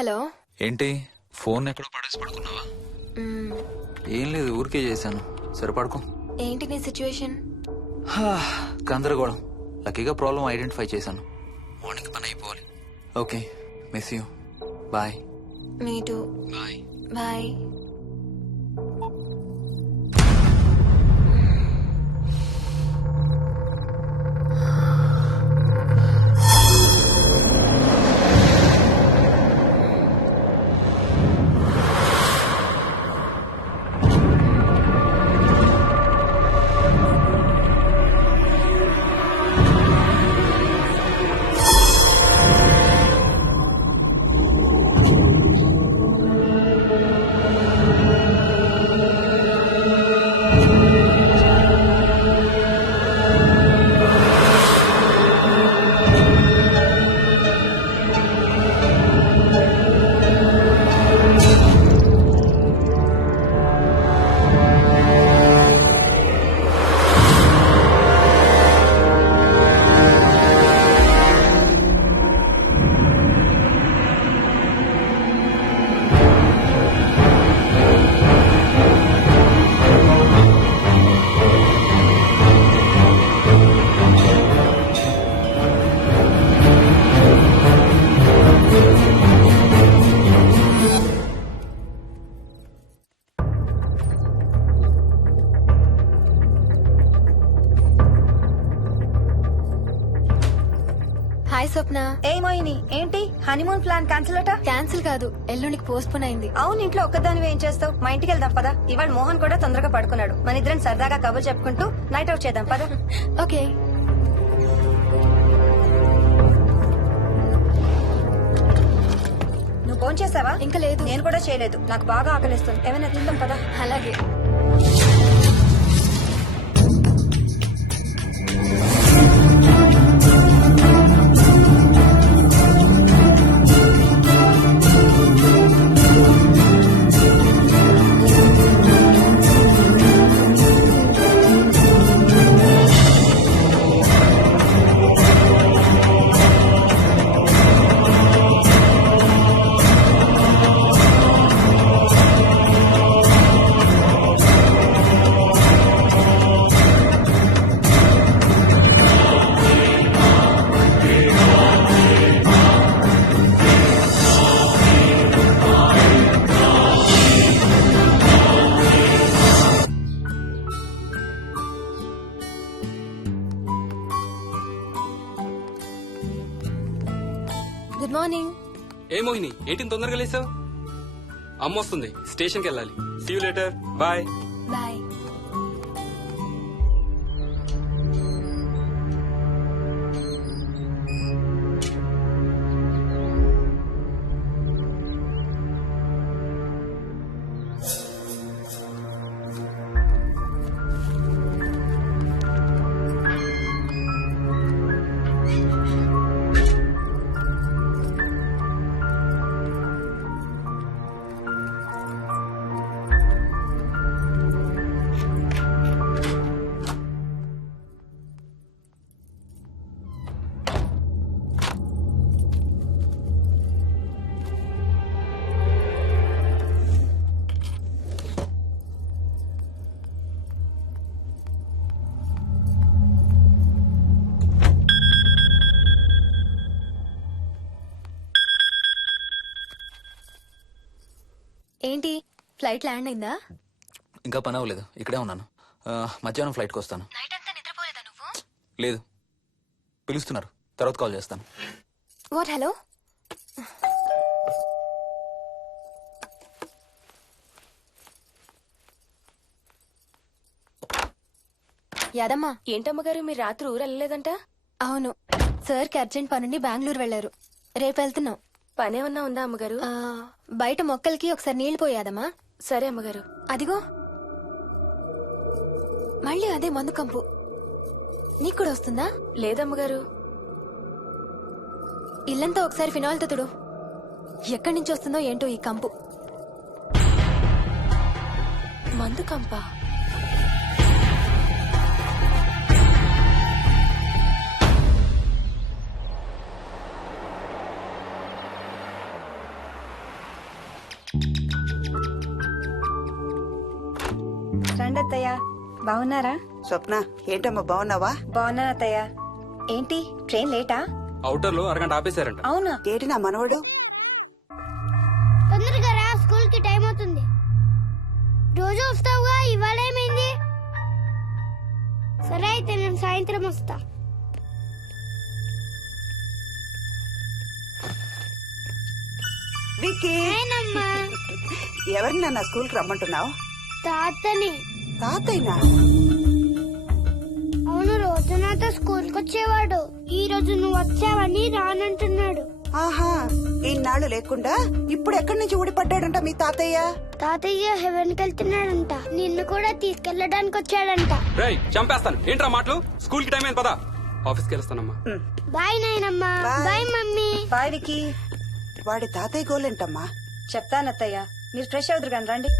Hello. ఏంటి phone ఎక్కడో పడేసి పడుకున్నావా? ఏం లేదు, ఊరికే చేశాను. సరే పడుకో. ఏంటి నీ సిచ్యువేషన్? గందరగోళం. లక్కీగా ప్రాబ్లం ఐడెంటిఫై చేశాను. మార్నింగ్ పని అయిపోవాలి. Okay, miss you. Bye. Me too. Bye. Bye. Hi Swapna. ఏమోయిని ఏంటి హనీమూన్ ప్లాన్ క్యాన్సిల్ అట? క్యాన్సిల్ కాదు, ఎల్లుండికి పోస్ట్ పోన్ అయింది. అవును, ఇంట్లో ఒక్కదానివి ఏం చేస్తావు? మా ఇంటికి వెళ్దాం పదా. ఇవాళ మోహన్ కూడా తొందరగా పడుకున్నాడు. మన ఇద్దరం సరదాగా కబుర్లు చెప్పుకుంటూ నైట్ అవుట్ చేద్దాం పదా. ఓకే. నువ్వు ఫోన్ చేసావా? ఇంకా లేదు. నేను కూడా చేయలేదు. నాకు బాగా ఆకలిస్తుంది. ఏమైనా తిందాం పదా. అలాగే. Good morning. ఏ మోహిని, ఏంటి తొందరగా లేసావు? అమ్మ వస్తుంది, స్టేషన్కి వెళ్ళాలి. See you later. Bye. Bye. ఏంటి ఫ్లైట్ ల్యాండ్ అయిందా? ఇంకా పని అవ్వలేదు, ఇక్కడే ఉన్నాను. మధ్యాహ్నం ఫ్లైట్కి వస్తాను. నైట్ అంతా నిద్రపోలేదా నువ్వు? లేదు, పిలుస్తున్నారు, తర్వాత కాల్ చేస్తాను. వాట్? హలో. యాదమ్మా. ఏంటమ్మగారు, మీరు రాత్రి ఊరు వెళ్ళలేదంట? అవును, సార్కి అర్జెంట్ పనుండి బెంగళూరు వెళ్లారు. రేపు వెళ్తున్నాం. పనేమన్నా ఉందా అమ్మగారు? బయట మొక్కలకి ఒకసారి నీళ్లు పోయాదమ్మా. సరే అమ్మగారు. అదిగో మళ్ళీ అదే మందు కంపు. నీకు కూడా వస్తుందా? లేదమ్మగారు. ఇల్లంతా ఒకసారి ఫినాయిల్తో తుడు. ఎక్కడి నుంచి వస్తుందో ఏంటో ఈ కంపు. మందు కంపా? అత్తయ్య బాగున్నారా? స్వప్న ఏంటమ్మా బాగున్నావా? బాగున్నాను అత్తయ్య. ఏంటి ట్రైన్ లేటా? అవుటర్ లో అరగంట ఆపేశారంట. అవునా? ఏంటి నా మనవడు? తొందరగా రా, స్కూల్ కి టైం అవుతుంది. రోజు వస్తావుగా, ఇవాళ ఏమైంది? సరే అయితే నేను సాయంత్రం వస్తా. విక్కీ నేనమ్మా ఎవరిని నా స్కూల్ కి రమ్మంటున్నావు? తాతని. తాతయ్యనా? అవును, రోజు నాతో స్కూల్ కి వచ్చేవాడు. ఈ రోజు నువ్వు వచ్చావని రానంటున్నాడు. ఆహా, ఇన్నాళ్ళు లేకుండా ఇప్పుడు ఎక్కడి నుంచి ఊడిపడ్డాడంట మీ తాతయ్య? తాతయ్య హెవెన్ కి వెళ్తున్నాడంట. నిన్ను కూడా తీసుకెళ్లడానికి వచ్చాడంట. రేయ్ చంపేస్తాను. ఏంట్రా మాటలు? స్కూల్ కి టైం అయింది పదా. ఆఫీస్కి వెళ్ళొస్తానమ్మా. బాయ్ నాయనమ్మా. Bye. Bye mummy. Bye Vicky. వాడి తాతయ్య గోలేంటమ్మా? చెప్తాను అత్తయ్య, మీరు ఫ్రెష్ అవుతురు కానీ రండి.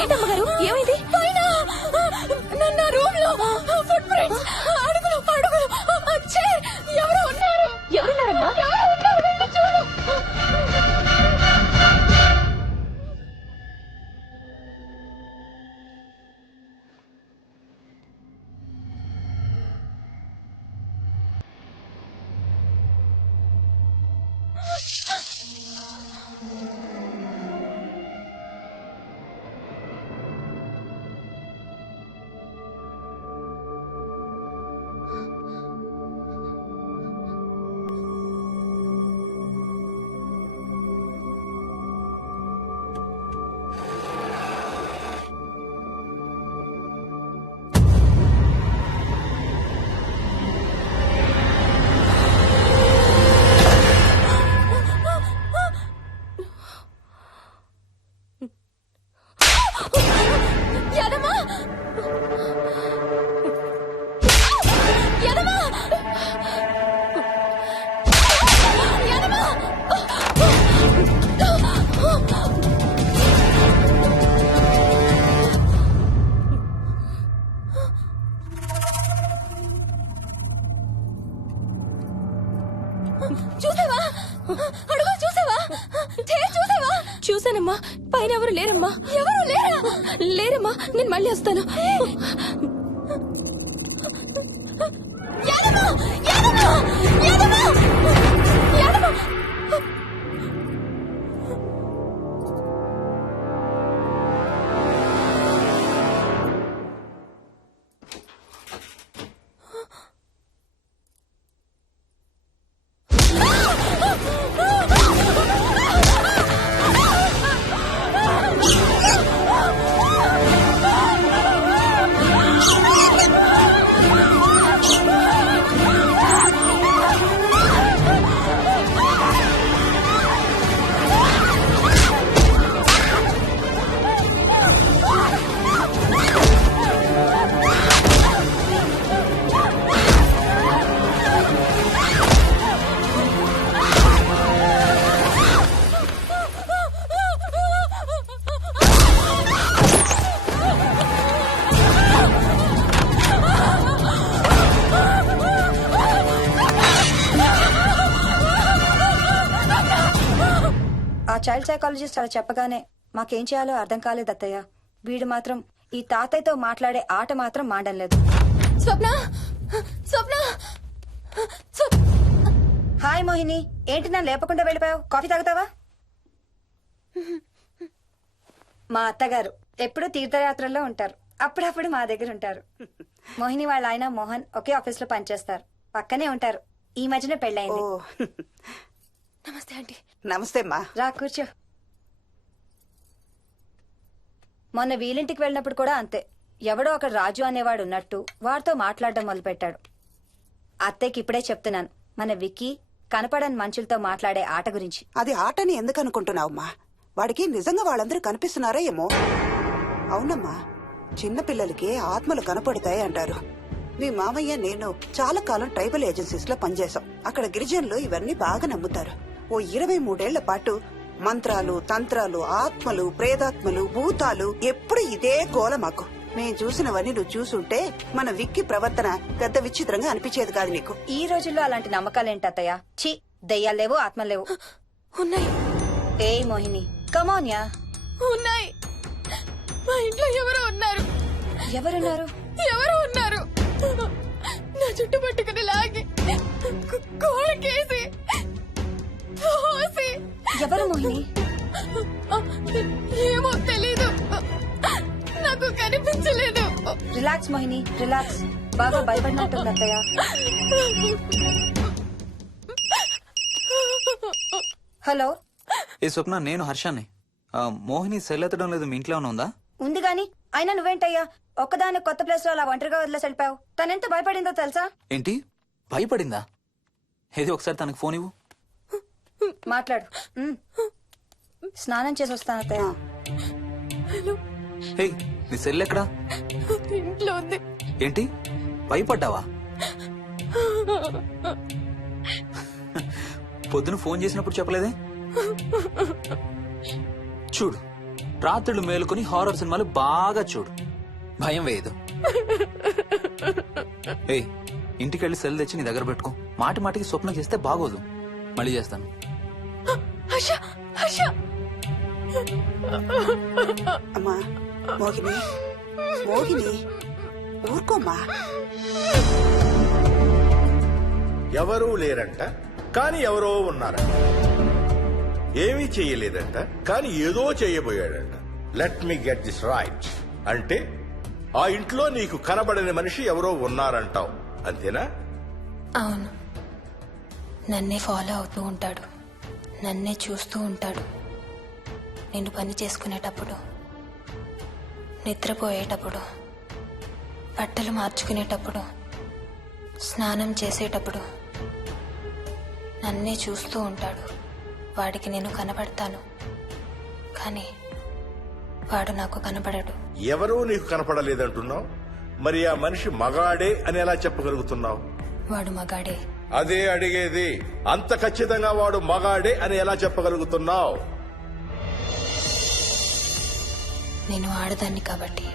ఏంటమ్మగారు ఏమైంది? ఎవరున్నారమ్మా? చూసావా అడుగు చూసావా చూసావా? చూసానమ్మా, పైన ఎవరు లేరమ్మా. ఎవరు లేరమ్మా. నేను మళ్ళీ వస్తాను. యాదమ్మ! యాదమ్మ! యాదమ్మ! యాదమ్మ! ఆ చైల్డ్ సైకాలజిస్ట్ అలా చెప్పగానే మాకేం చేయాలో అర్థం కాలేదు అత్తయ్య. వీడు మాత్రం ఈ తాతయ్యతో మాట్లాడే ఆట మాత్రం మాడడం లేదు. స్వప్న స్వప్న హాయ్ మోహిని, ఏంటి నన్ను లేపకుండా వెళ్ళిపోయావు? కాఫీ తాగుతావా? మా అత్తగారు ఎప్పుడు తీర్థయాత్రల్లో ఉంటారు, అప్పుడప్పుడు మా దగ్గర ఉంటారు. మోహిని వాళ్ళ ఆయన మోహన్ ఒకే ఆఫీస్ లో పనిచేస్తారు, పక్కనే ఉంటారు. ఈ మధ్యన ఓ పెళ్ళయింది. నమస్తే ఆంటీ. నమస్తే అమ్మా. రా కూర్చో. మొన్న వీలింటికి వెళ్ళినప్పుడు కూడా అంతే. ఎవడో ఒక రాజు అనేవాడు ఉన్నట్టు వాడితో మాట్లాడడం మొదలుపెట్టాడు. అత్తయ్యకి ఇప్పుడే చెప్తున్నాను, మన విక్కీ కనపడని మనుషులతో మాట్లాడే ఆట గురించి. అది ఆటని ఎందుకు అనుకుంటున్నావమ్మా? వాడికి నిజంగా వాళ్ళందరూ కనిపిస్తున్నారా ఏమో. అవునమ్మా, చిన్నపిల్లలకి ఆత్మలు కనపడతాయి అంటారు. మీ మామయ్య నేను చాలా కాలం ట్రైబల్ ఏజెన్సీస్ లో పనిచేశాం. అక్కడ గిరిజనులు ఇవన్నీ బాగా నమ్ముతారు. ఓ 23 ఏళ్ల పాటు మంత్రాలు, తంత్రాలు, ఆత్మలు, ప్రేతాత్మలు, భూతాలు, ఎప్పుడు ఇదే గోల మాకు. మేం చూసినవన్నీ నువ్వు చూసుంటే మన విక్కి ప్రవర్తన పెద్ద విచిత్రంగా అనిపించేది కాదు నీకు. ఈ రోజుల్లో అలాంటి నమ్మకాలేంటి అత్తయ్య? ఛీ, దెయ్యాలేవు, ఆత్మలేవు. ఉన్నాయి ఏ మోహిని, కమోన్యా. ఉన్నాయి. మా ఇంట్లో ఎవరో ఉన్నారు. ఎవరున్నారు? ఎవరో ఉన్నారు. నా చుట్టు పట్టుకుని లాగి కోళ్ళకేసి తోసి. ఎవరు మోహిని? ఏమో తెలీదు, నాకు కనిపించలేదు. Relax Mohini, relax. బాగా భయపడినట్టుంది అత్తయ్య. హలో. ఏ స్వప్న, నేను హర్షాన్ని. మోహిని సెల్ ఎత్తడం లేదు, మీ ఇంట్లో ఉందా? ఉంది గాని అయినా నువ్వేంటయ్యా ఒక్కదాని కొత్త ప్లేస్ లో అలా ఒంటరిగా వదిలేసి వెళ్ళిపోయావు? తనెంత భయపడిందో తెలుసా? ఏంటి, భయపడిందా? ఏది ఒకసారి తనకు ఫోన్ ఇవ్వు. మాట్లాడు. స్నానం చేసి వస్తాను అత్తయ్య. హే, నీ సెల్ ఎక్కడా? ఇంట్లో ఉంది. ఏంటి, భయపడ్డావా? పొద్దున ఫోన్ చేసినప్పుడు చెప్పలేదే? చూడు, రాత్రులు మేలుకొని హారర్ సినిమాలు బాగా చూడు, భయం వేయదు. ఏయ్, ఇంటికెళ్ళి సెల్ తెచ్చి నీ దగ్గర పెట్టుకో. మాటి మాటికి స్వప్నం చేస్తే బాగోదు. మళ్ళీ చేస్తాను. హర్ష, హర్ష. అమ్మా మోహిని, మోహిని ఊరుకోమ్మా. ఎవరూ లేరంట, కానీ ఎవరో ఉన్నారంట. ఏమీ చెయ్యలేదంట, కానీ ఏదో చెయ్యబోయాడంట. Let me get this right. అంటే ఆ ఇంట్లో నీకు కనబడని మనిషి ఎవరో ఉన్నారంటావు, అంతేనా? అవును, నన్నే ఫాలో అవుతూ ఉంటాడు, నన్నే చూస్తూ ఉంటాడు. నేను పని చేసుకునేటప్పుడు, నిద్రపోయేటప్పుడు, బట్టలు మార్చుకునేటప్పుడు, స్నానం చేసేటప్పుడు నన్నే చూస్తూ ఉంటాడు. వాడికి నేను కనపడతాను, కానీ వాడు నాకు కనపడడు. ఎవరూ నీకు కనపడలేదంటున్నావు, మరి ఆ మనిషి మగాడే అని ఎలా చెప్పగలుగుతున్నావు? వాడు మగాడే. అదే అడిగేది, అంత ఖచ్చితంగా వాడు మగాడే అని ఎలా చెప్పగలుగుతున్నావు? నేను ఆడదాన్ని కాబట్టి.